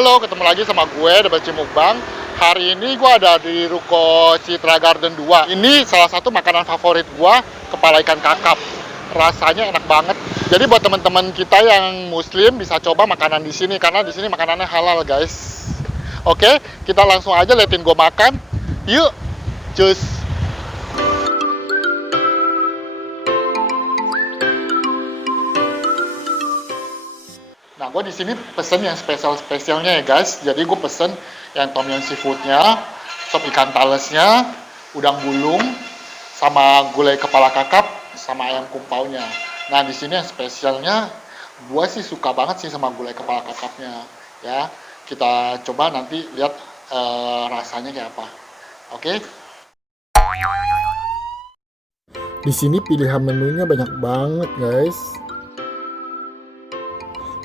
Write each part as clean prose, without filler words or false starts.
Halo, ketemu lagi sama gue, Double C Mukbang. Hari ini gue ada di Ruko Citra Garden 2. Ini salah satu makanan favorit gue, kepala ikan kakap. Rasanya enak banget. Jadi buat teman-teman kita yang muslim bisa coba makanan di sini karena di sini makanannya halal, guys. Oke, kita langsung aja liatin gue makan. Yuk, cus. Nah, gue di sini pesen yang spesialnya ya, guys. Jadi gue pesen yang tom yum seafoodnya, sop ikan talesnya, udang bulung, sama gulai kepala kakap, sama ayam kumpaunya. Nah, di sini yang spesialnya, gue sih suka banget sih sama gulai kepala kakapnya. Ya, kita coba nanti lihat rasanya kayak apa. Oke? Di sini pilihan menunya banyak banget, guys.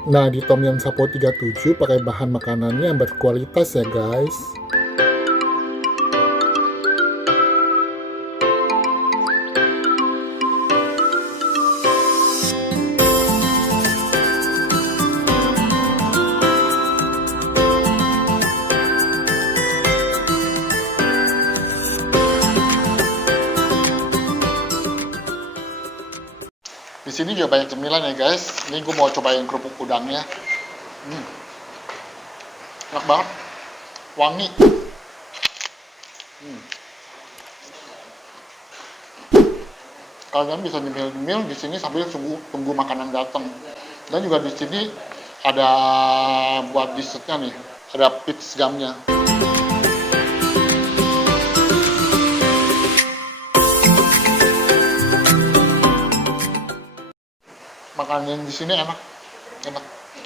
Nah, di Tom Yum Sapo 37 pakai bahan makanannya yang berkualitas ya, guys. Di sini juga banyak cemilan ya, guys. Ini gue mau cobain kerupuk udangnya. Enak banget, wangi. Kalian bisa nyemil-nyemil di sini sambil tunggu makanan datang. Dan juga di sini ada buat dessertnya nih, ada peach gumnya. Makanan di sini enak.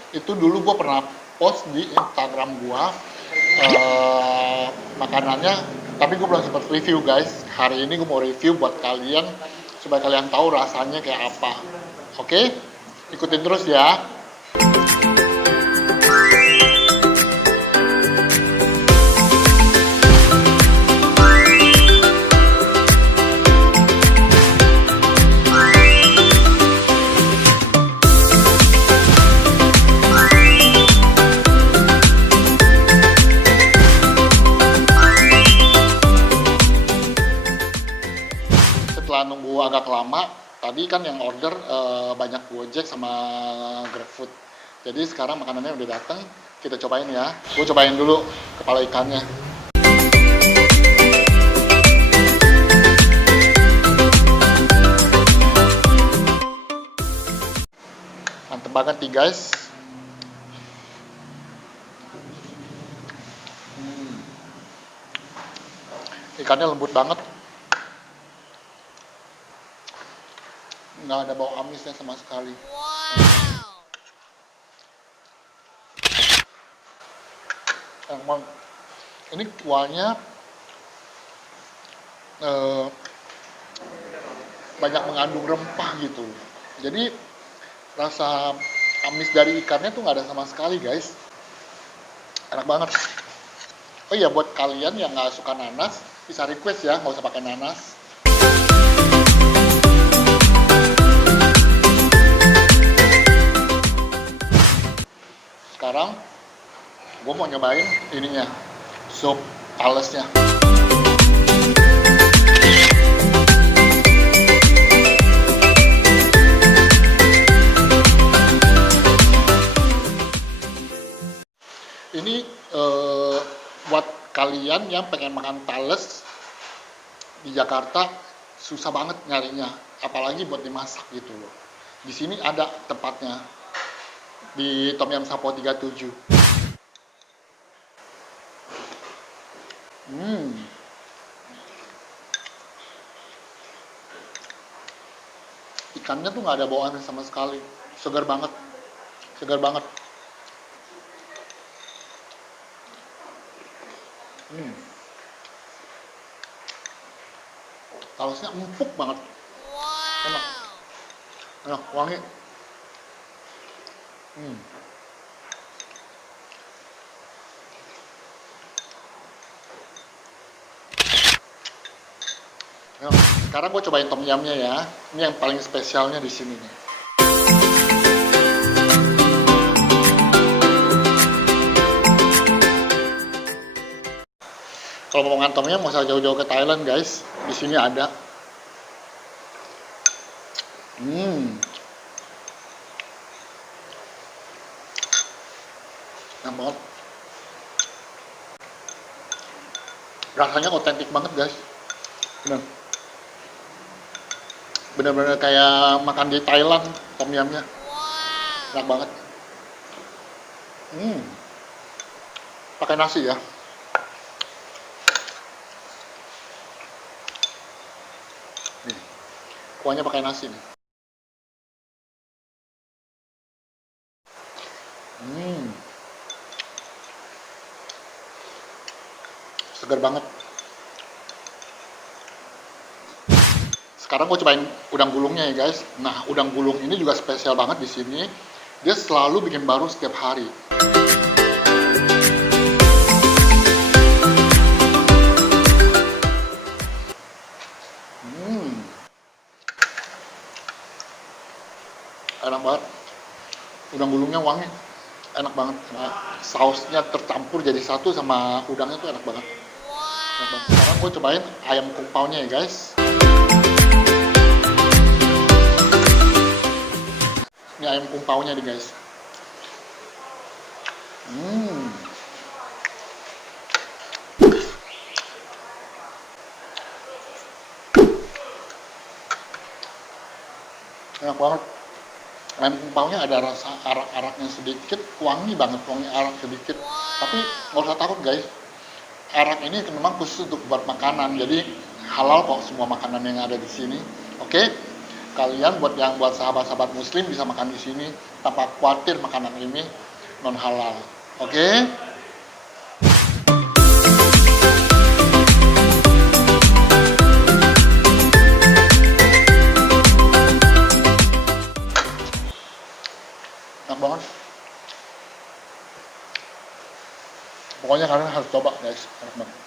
Itu dulu gue pernah post di Instagram gue makanannya, tapi gue belum sempat review, guys. Hari ini gue mau review buat kalian supaya kalian tahu rasanya kayak apa. Oke, ikutin terus ya. Setelah nunggu agak lama, tadi kan yang order banyak Gojek sama GrabFood. Jadi sekarang makanannya udah datang, kita cobain ya. Gue cobain dulu kepala ikannya. Mantep banget nih, guys. Ikannya lembut banget. Nggak ada bau amisnya sama sekali. Emang ini kuahnya banyak mengandung rempah gitu. Jadi rasa amis dari ikannya tuh nggak ada sama sekali, guys. Enak banget. Oh iya, buat kalian yang nggak suka nanas bisa request ya, nggak usah pakai nanas. Sekarang gue mau nyobain ininya, sup talesnya. Ini buat kalian yang pengen makan tales di Jakarta susah banget nyarinya, apalagi buat dimasak gitu loh. Di sini ada tempatnya di Tom Yum Sapo 37. Ikannya tuh nggak ada bauan sama sekali, segar banget, segar banget. Talesnya empuk banget, enak, wangi. Nah, sekarang gue cobain tom yumnya ya. Ini yang paling spesialnya di sini nih. Kalau mau ngantongnya mau usah jauh-jauh ke Thailand guys, di sini ada. Enak banget. Rasanya otentik banget guys. Bener. Bener-bener kayak makan di Thailand tom yumnya. Enak banget. Pakai nasi ya. Nih, kuahnya pakai nasi nih. Segar banget. Sekarang gue cobain udang gulungnya ya guys. Nah, udang gulung ini juga spesial banget di sini. Dia selalu bikin baru setiap hari. Enak banget. Udang gulungnya wangi. Enak banget. Nah, sausnya tercampur jadi satu sama udangnya tuh enak banget. Enak banget. Sekarang gue cobain ayam kung pao-nya ya guys. Ini ayam kung pao-nya nih guys. Enak banget. Ayam kung pao-nya ada rasa arak-araknya sedikit, wangi banget, wangi arak sedikit. Tapi nggak usah takut guys. Arak ini memang khusus untuk buat makanan, jadi halal kok semua makanan yang ada di sini. Oke? Kalian buat sahabat-sahabat muslim bisa makan di sini tanpa khawatir makanan ini non halal. Oke? Enak banget. Pokoknya kalian harus coba guys, enak banget.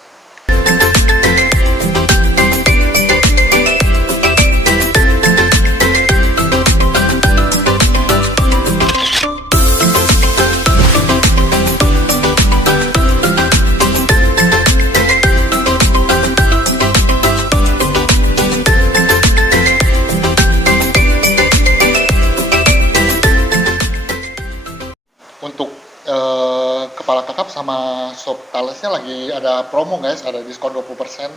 Untuk kepala kakap sama sop talesnya lagi ada promo guys, ada diskon 20%.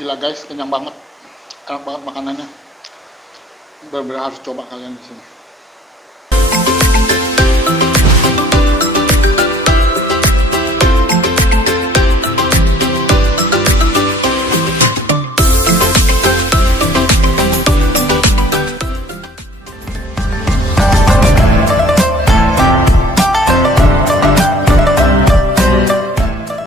Gila guys, kenyang banget, enak banget makanannya. Benar-benar harus coba kalian di sini.